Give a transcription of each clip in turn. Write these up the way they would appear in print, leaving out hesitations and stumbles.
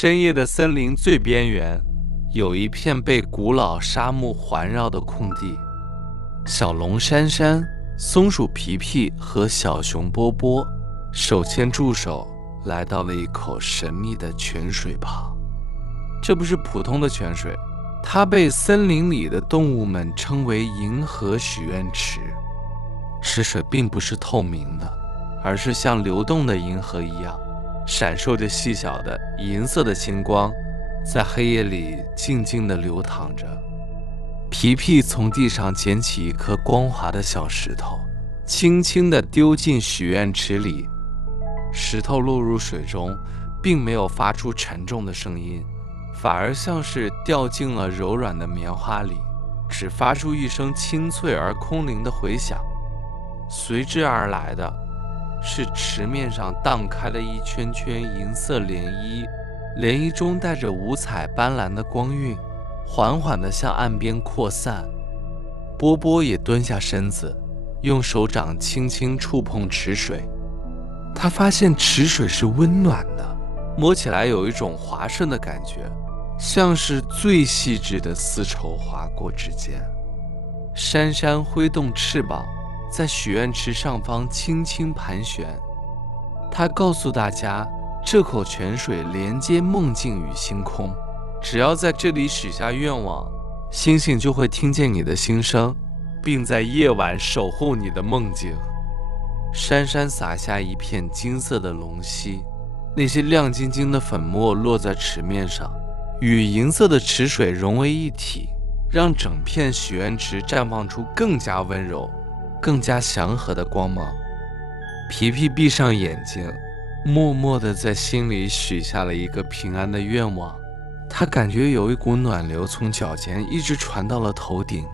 深夜的森林最边缘，有一片被古老沙漠环绕的空地。小龙珊珊、松鼠皮皮和小熊波波手牵住手，来到了一口神秘的泉水旁。这不是普通的泉水，它被森林里的动物们称为银河许愿池。池水并不是透明的，而是像流动的银河一样，闪烁着细小的银色的星光，在黑夜里静静地流淌着。皮皮从地上捡起一颗光滑的小石头，轻轻地丢进许愿池里。石头落入水中，并没有发出沉重的声音，反而像是掉进了柔软的棉花里，只发出一声清脆而空灵的回响。随之而来的是池面上荡开了一圈圈银色涟漪，涟漪中带着五彩斑斓的光晕，缓缓地向岸边扩散。波波也蹲下身子，用手掌轻轻触碰池水。他发现池水是温暖的，摸起来有一种滑顺的感觉，像是最细致的丝绸划过指尖。珊珊挥动翅膀，在许愿池上方轻轻盘旋。他告诉大家，这口泉水连接梦境与星空，只要在这里许下愿望，星星就会听见你的心声，并在夜晚守护你的梦境。珊珊撒下一片金色的龙息，那些亮晶晶的粉末落在池面上，与银色的池水融为一体，让整片许愿池绽放出更加温柔、更加祥和的光芒。皮皮闭上眼睛，默默地在心里许下了一个平安的愿望。他感觉有一股暖流从脚尖一直传到了头顶，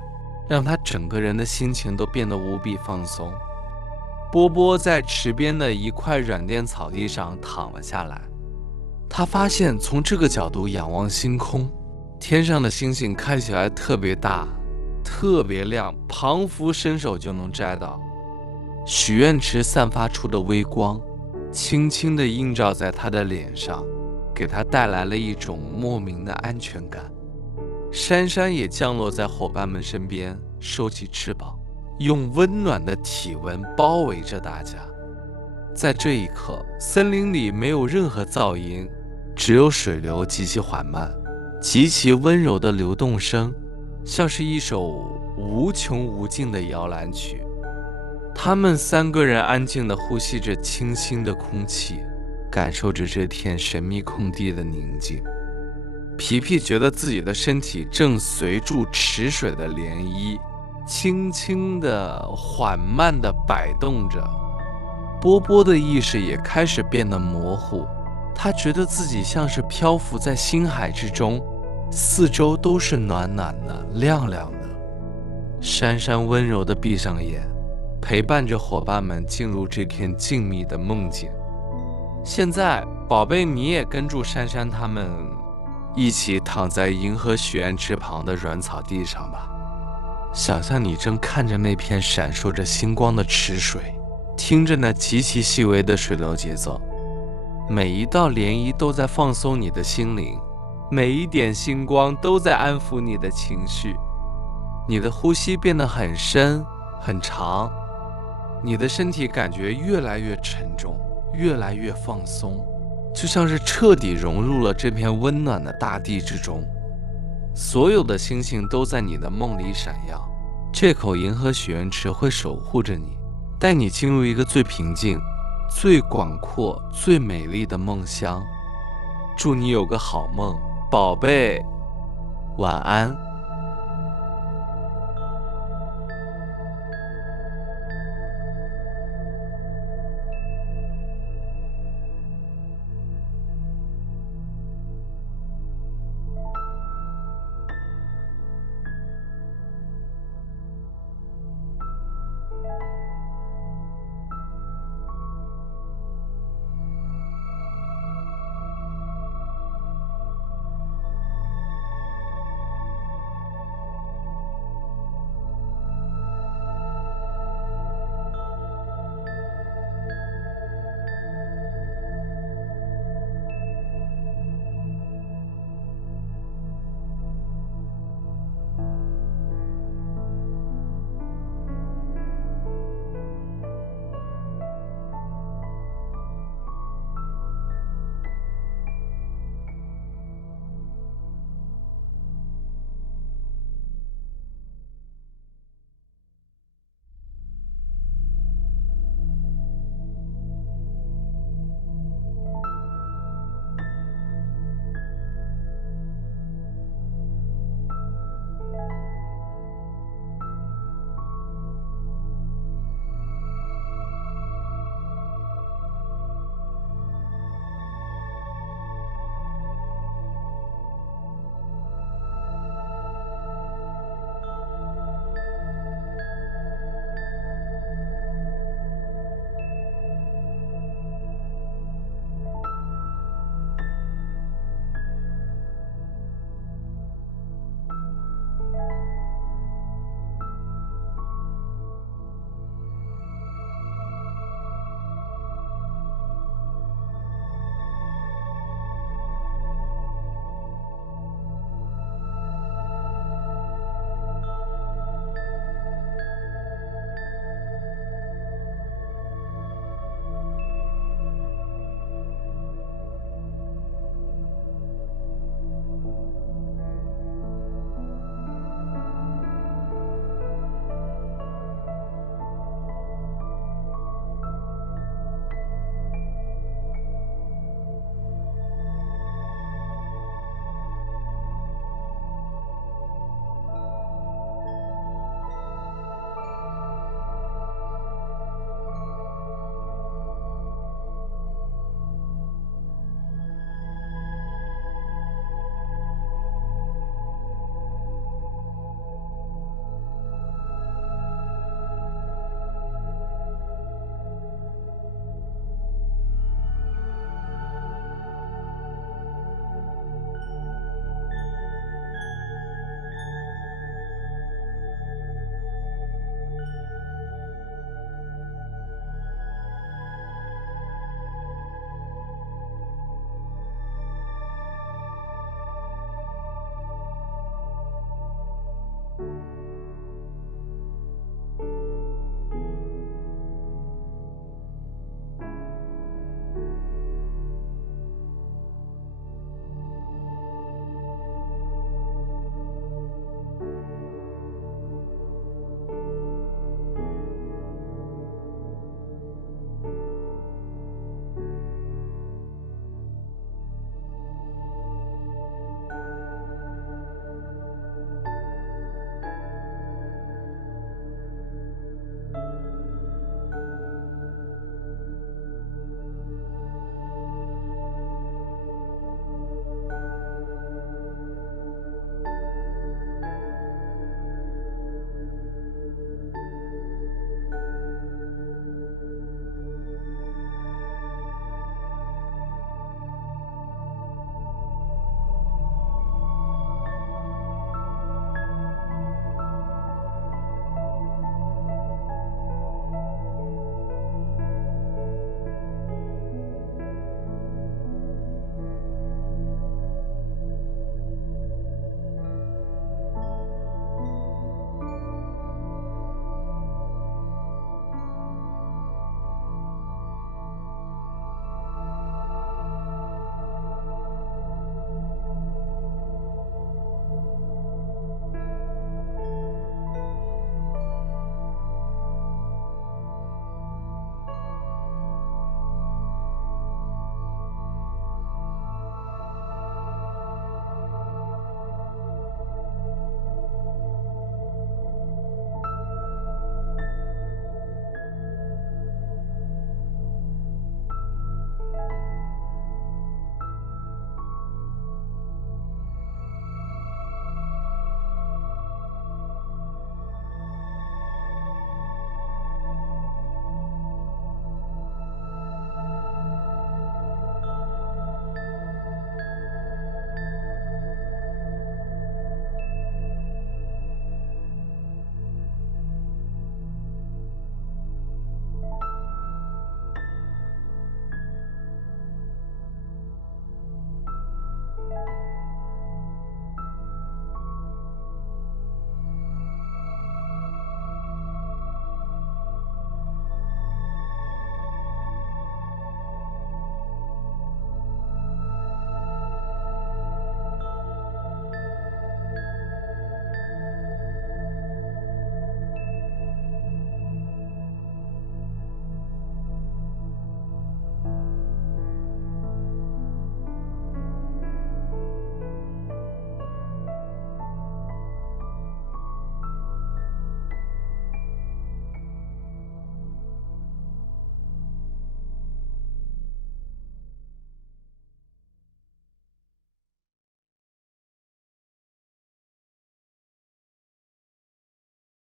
让他整个人的心情都变得无比放松。波波在池边的一块软垫草地上躺了下来，他发现从这个角度仰望星空，天上的星星看起来特别大，特别亮，庞佛伸手就能摘到。许愿池散发出的微光，轻轻地映照在他的脸上，给他带来了一种莫名的安全感。珊珊也降落在伙伴们身边，收起翅膀，用温暖的体温包围着大家。在这一刻，森林里没有任何噪音，只有水流极其缓慢、极其温柔的流动声，像是一首无穷无尽的摇篮曲。他们三个人安静地呼吸着清新的空气，感受着这片神秘空地的宁静。皮皮觉得自己的身体正随住池水的涟漪，轻轻地、缓慢地摆动着。波波的意识也开始变得模糊，他觉得自己像是漂浮在星海之中，四周都是暖暖的、亮亮的。珊珊温柔地闭上眼，陪伴着伙伴们进入这片静谧的梦境。现在，宝贝，你也跟住珊珊他们一起躺在银河许愿池旁的软草地上吧。想象你正看着那片闪烁着星光的池水，听着那极其细微的水流节奏，每一道涟漪都在放松你的心灵，每一点星光都在安抚你的情绪。你的呼吸变得很深很长，你的身体感觉越来越沉重，越来越放松，就像是彻底融入了这片温暖的大地之中。所有的星星都在你的梦里闪耀，这口银河许愿池会守护着你，带你进入一个最平静、最广阔、最美丽的梦乡。祝你有个好梦，宝贝，晚安。